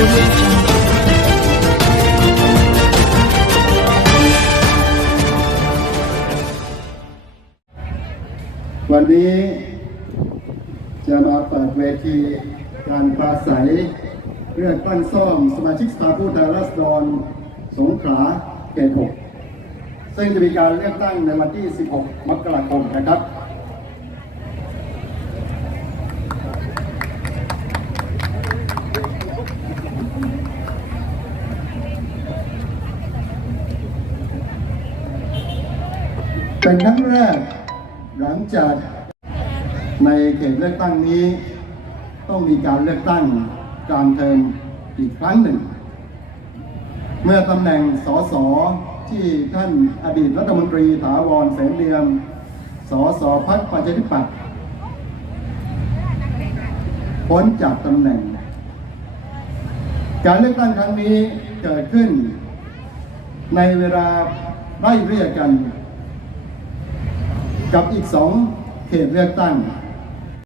วันนี้จะมาเปิดเวทีการปราศัยเรื่องปั้นซ่อมสมาชิกสภาผู้แทนราษฎรสงขลาเขต6ซึ่งจะมีการเลือกตั้งในวันที่ 16 มกราคมนะครับ เป็นครั้งแรกหลังจากในเขตเลือกตั้งนี้ ต้องมีการเลือกตั้งกลางเทอมอีกครั้งหนึ่ง เมื่อตำแหน่งสสที่ท่านอดีตรัฐมนตรีถาวรเสนเรียมสสพักประชาธิปัตย์พ้นจากตำแหน่ง การเลือกตั้งครั้งนี้เกิดขึ้นในเวลาไล่เรียกกัน กับอีกสองเขตเลือกตั้ง